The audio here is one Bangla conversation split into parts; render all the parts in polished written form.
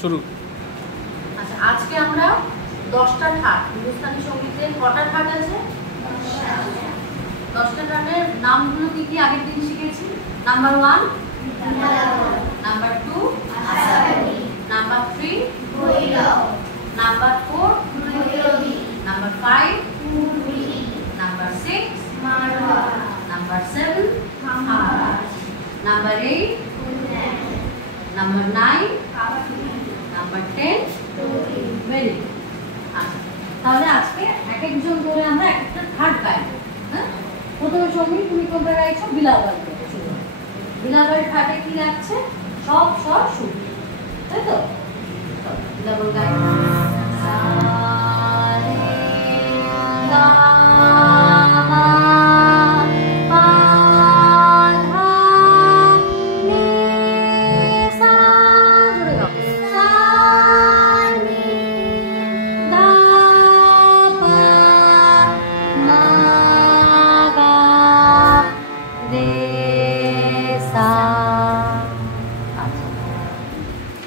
শুরু। আচ্ছা, আজকে আমরা 10টা ঠাট, হিন্দুস্তানি সঙ্গীতে কটা ঠাট আছে? 10টা ঠাটের নামগুলো কি কি আগের দিন শিখেছি? Number 1 number 2 number 3 number 4 number 5 number 6 number 7 number 8 number 9 number 10 very good. আচ্ছা, তাহলে আজকে এক একজন করে আমরা একটা ঠাট গাইবো। হ্যাঁ, প্রথমে সঙ্গী তুমি কোনটা গাইছো? বিলাবাল। বিলাবাল ঠাটে কি লাগছে? সব স্বর সুর, তাই তো? বিলাবাল গাই।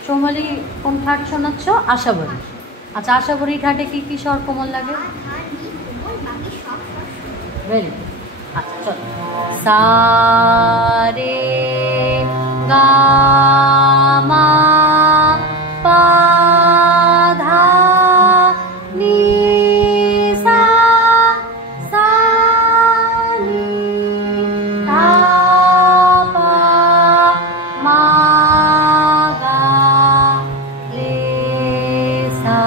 সোমালি কোন ঠাট শোনাচ্ছ? আশাবরী। আচ্ছা, আশাবরী ঠাটে কি কি স্বর কোমল লাগে? Very good. আচ্ছা, চলো। সা রে গা মা পা ধা নি সা সা নি ধা পা মা গা রে সা।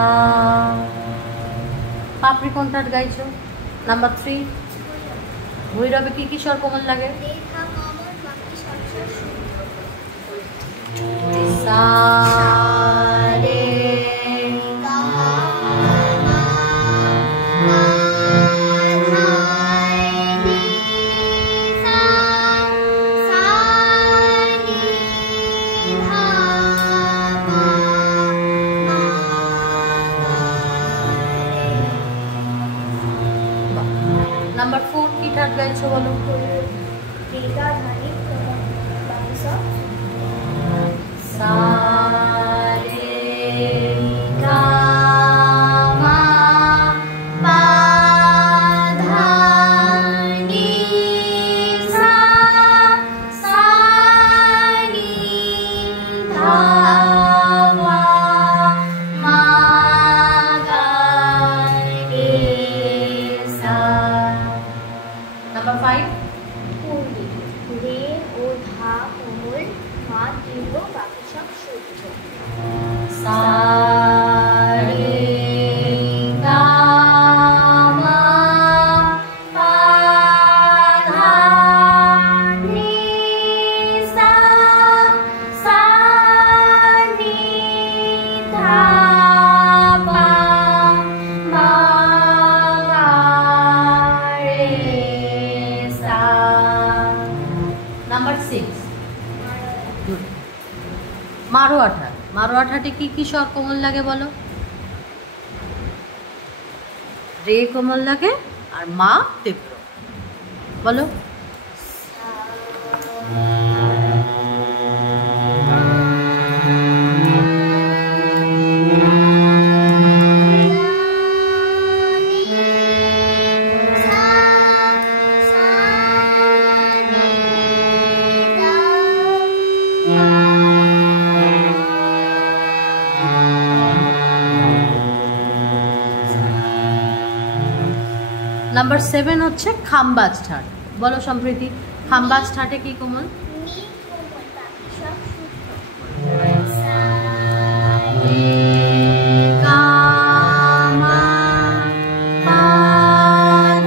পাপড়ি কোন ঠাট গাইছো? নাম্বার 3 ভৈরবে কি কি স্বর কোমল লাগে? সা রে গা মা পা ধা নি সা সা নি ধা পা মা গা। নাম্বার 4 কি ঠাট গাইছো বলো? সা রে গা মা পা ধা নি সা সা নি ধা পা মা গা রে সা। নাম্বার 5 রে ও ধা কোমল, মা তীব্র, বাকি সব সূর্য। সা রে গা মা পা ধা নি সা সা নি ধা পা মা গা রে সা। নাম্বার 6 মারোয়া ঠাট। মারোয়া ঠাটে কি কি স্বর কোমল লাগে বলো? রে কোমল লাগে আর মা তীব্র। বলো। নাম্বার 7 হচ্ছে খামবাজ ঠাট। বলো সম্প্রীতি, খামবাজ ঠাটে কি কোমল? নি কোমল, বাকি সব সূর্য। সা রে গা মা পা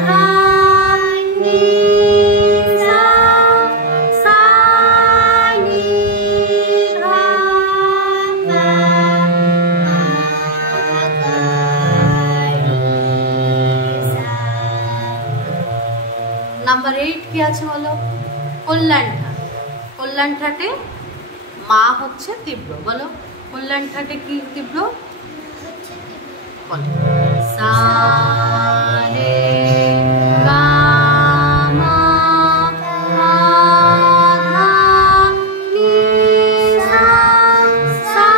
ধা নি সা সা নি ধা পা মা গা রে সা। নাম্বার 8 কি আছে বলো? কল্যাণ ঠাট। কল্যাণ ঠাটে মা হচ্ছে তীব্র। বলো, কল্যাণ ঠাটে কি তীব্র? বলো। সা রে গা মা পা ধা নি সা সা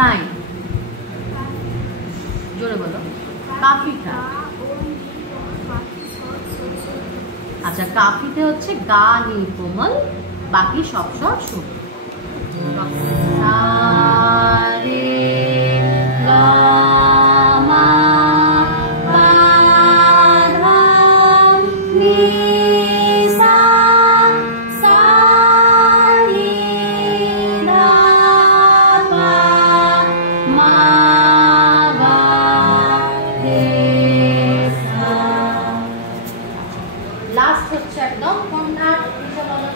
9 জোরে বলো কাফি ঠাট। আচ্ছা কাফিতে হচ্ছে গা নি কোমল, বাকি সব স্বর শুরু। সা রে গা মা পা ধা নি সা সা নি ধা পা মা গা রে সা। লাস্ট হচ্ছে একদম কোন ঠাট নিচে বলো।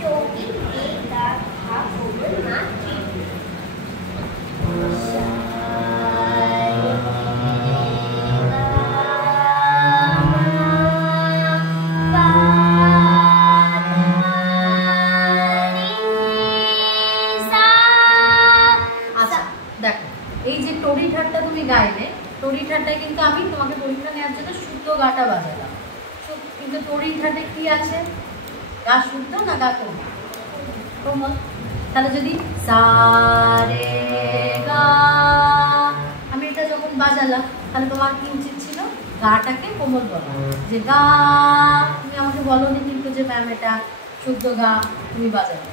চৌকি রে গা ধা কোমল মা ত্রিভুজ। আচ্ছা দেখো এই যে টরি ঠাটটা তুমি গাইলে, টরি ঠাটটায় কিন্তু আমি তোমাকে পরীক্ষা নেওয়ার জন্য শুদ্ধ গাটা বাজালাম, কিন্তু টরি ঠাটে কি আছে, গা শুদ্ধ না গা কোমল? কোমল। তাহলে যদি সা রে গা, আমি এটা যখন বাজালাম তাহলে তোমার কি উচিত ছিল, গাটাকে কোমল বলা, যে গা। তুমি আমাকে বলোনি কিন্তু যে ম্যাম এটা শুদ্ধ গা তুমি বাজাবে।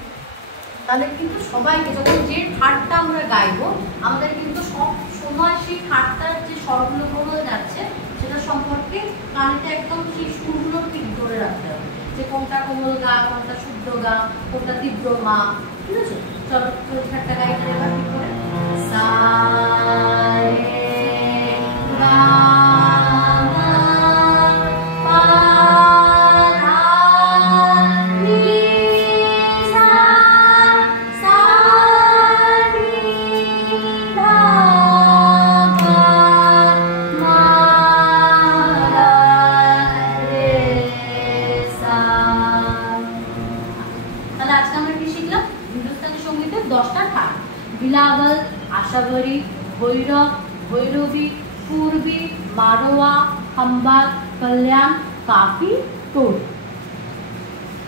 তাহলে কিন্তু সবাইকে যখন যে ঠাটটা আমরা গাইবো, আমাদের কিন্তু সব সময় সেই ঠাটটার যে স্বরগুলো কোমল যাচ্ছে সেটা সম্পর্কে কানেতে একদম সেই সুরগুলো ঠিক ধরে রাখতে হবে, যে কোনটা কোমল গা, কোনটা শুদ্ধ গা, কোনটা তীব্র মা। ঠিক আছে, চলো ঠাটটা গাইতে এবার কি করে। সা রে গা মা পা ধা নি সা সা নি ধা পা মা গা রে সা। তাহলে আজকে আমরা কি শিখলাম, হিন্দুস্তানি সঙ্গীতের 10টা ঠাট। বিলাবল, আশাবরী, ভৈরব, ভৈরবী, পূর্বী, মারোয়া, খম্বাত, কল্যাণ, কাফি, তোর।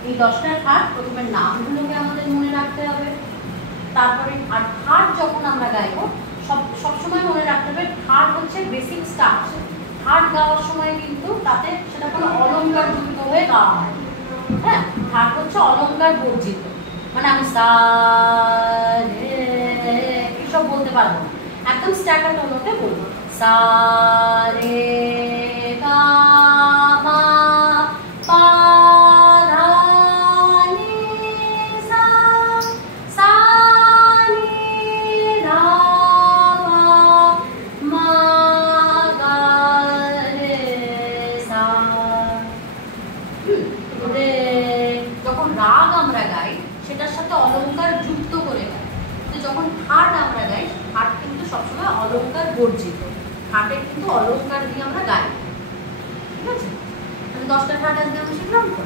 এই 10টা ঠাট প্রথমে নামগুলোকে আমাদের মনে রাখতে হবে। তারপরে আর ঠাট যখন আমরা গাইবো সবসময় মনে রাখতে হবে ঠাট হচ্ছে বেসিক স্ট্রাকচার। ঠাট গাওয়ার সময় কিন্তু তাতে সেটা কোনো অলংকার যুক্ত হয়ে গাওয়া হয়। হ্যাঁ, ঠাট হচ্ছে অলংকার বর্জিত, মানে আমি সা রে এসব বলতে পারবো না, একদম স্ট্যাটার্ড অনুতে বলবো। সা রে গা মা পা ধা নি সা সা নি ধা পা মা গা রে সা। যখন রাগ আমরা গাই সেটার সাথে অলংকার যুক্ত করে গাই, তো যখন ঠাট আমরা গাই ঠাট কিন্তু সবসময় অলংকার বর্জিত, ঠাটে কিন্তু অলংকার দিয়ে আমরা গাই। ঠিক আছে, 10টা ঠাট আজকে আমরা শিখলাম তো।